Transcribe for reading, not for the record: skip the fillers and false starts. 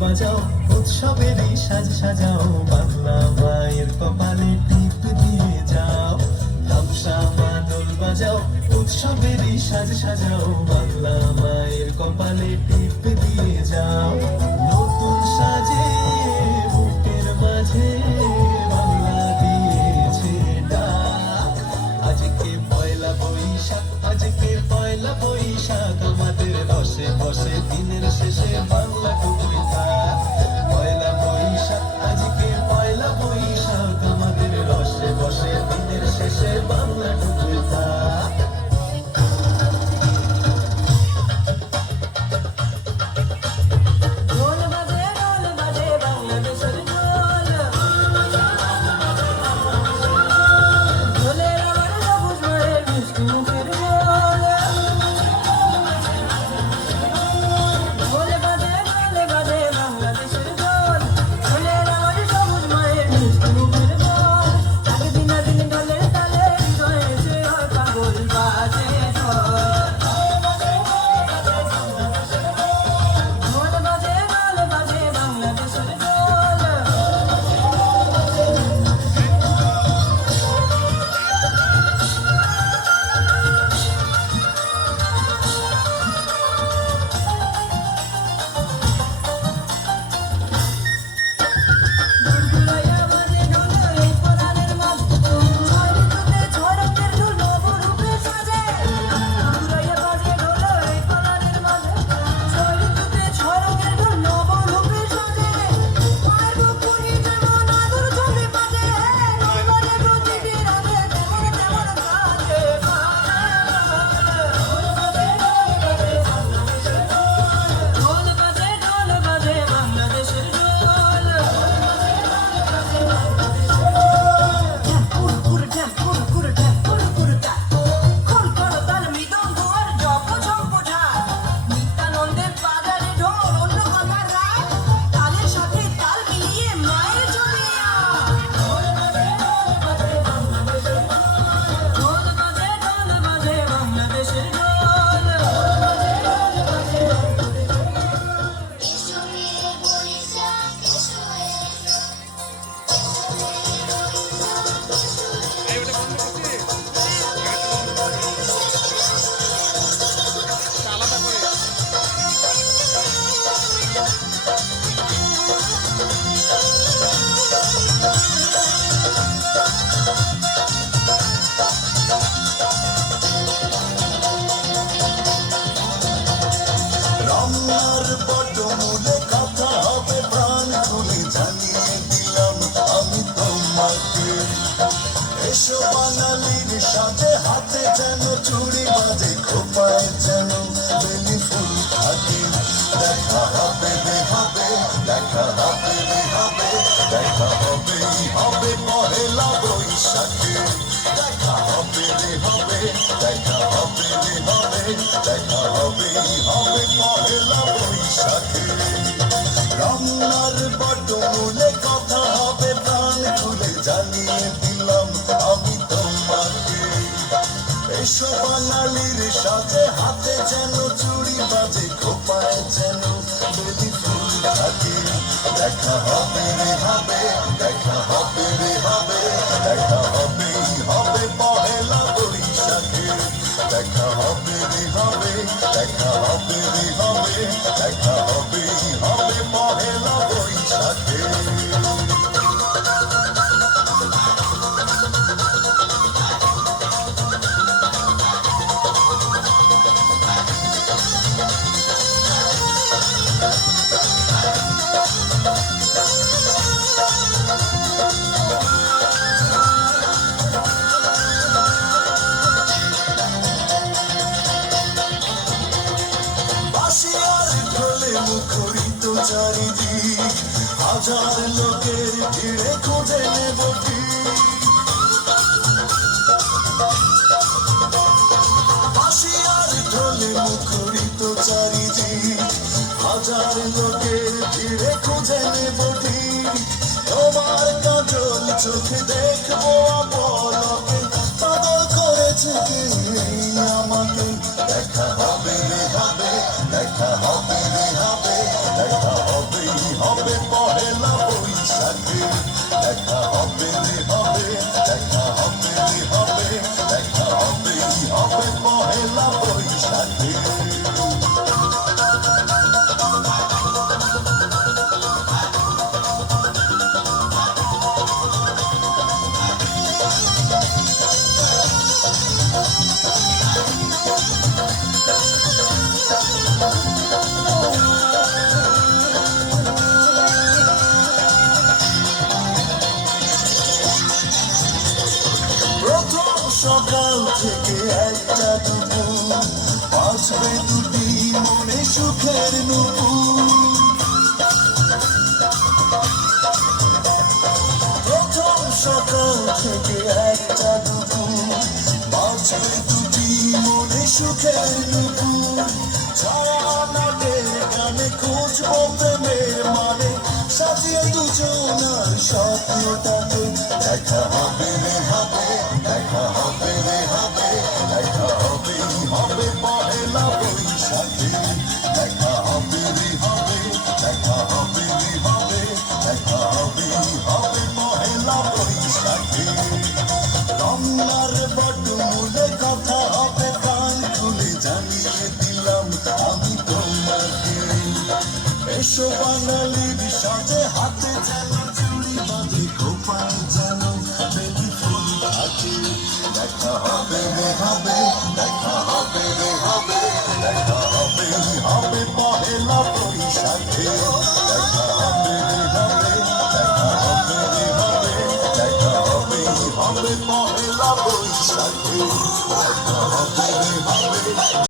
বাজাও উৎসবেরই সাজ সাজাও বাংলা মায়ের কপালে টিপ দিয়ে যাও তামসা মাদল বাজাও উৎসবেরই সাজ সাজাও বাংলা মায়ের কপালে টিপ দিয়ে যাও নতুন সাজে বুকের মাঝে বাংলা দিয়েছে ডাক আজকে পয়লা বৈশাখ আমাদের বসে বসে দিনের শেষে বাংলা টুকুই থাক পয়লা বৈশাখ আজকে পয়লা বৈশাখ আমাদের বসে বসে দিনের শেষে বাংলা টুকুই থাক বাঙালির সাথে হাতে যেন চুড়ি বাজে খোপায় যেন বেলি ফুল থাকে দেখা হবে হবে দেখা হবে হবে দেখা হবে পহেলা বৈশাখে দেখা হবে হবে দেখা হবে দেখা হবে পহেলা বৈশাখে রান্নার বটমূলে কথা হবে প্রাণ খুলে জানিয়ে দিলাম আমি তোমাকে এসো বাঙালির সাথে হাতে যেন চুড়ি বাজে খোপায় যেন বেলি ফুল থাকে দেখা হবে হবে দেখা হবে হবে দেখা হবে পহেলা বৈশাখে দেখা হবে হবে দেখা হবে দেখা হবে পহেলা বৈশাখে চারিদিক হাজার লোকের ভিড়ে খুঁজে নেব বাঁশিয়ার ঢোলে মুখরিত চারিদিক হাজার লোকের ভিড়ে খুঁজে নেব ঠিক তোমার কাজল চোখে দেখবো পলকে পাগল করেছে কে আমাকে দেখা হবে রে হবে দেখা হবে রে হবে দেখা হবেই হবে পহেলা বৈশাখে দেখা হবে রে হবে দেখা হবে রে হবে দেখা হবেই হবে পহেলা বৈশাখে সকাল থেকে একটা দুপুর বাজবে দুটি মনে সুখের নুপুর প্রথম সকাল থেকে একটা দুপুর বাজবে দুটি মনে সুখের নুপুর ছায়া নাটের গানে খুঁজবো প্রেমের মানে সাজিয়ে দুজনার স্বপ্নটাকে দেখা হবে রে হবে দেখা হবে রে হবে দেখা হবেই হবে পহেলা বৈশাখে দেখা হবে রে হবে দেখা হবে রে হবে দেখা হবেই হবে পহেলা বৈশাখে রমনার বটমূলে কথা হবে কান খুলে জানিয়ে দিলাম আমি তোমাকে এসো বাঙালির সাজে হাতে যেন চুড়ি বাঁধে খোপায় যেন বেলি ফুল থাকে দেখা হবে রে হবে দেখা হবে রে হবে দেখা হবে হবে পহেলা বৈশাখে দেখা হবে রে হবে দেখা হবে রে হবে দেখা হবে হবে পহেলা বৈশাখে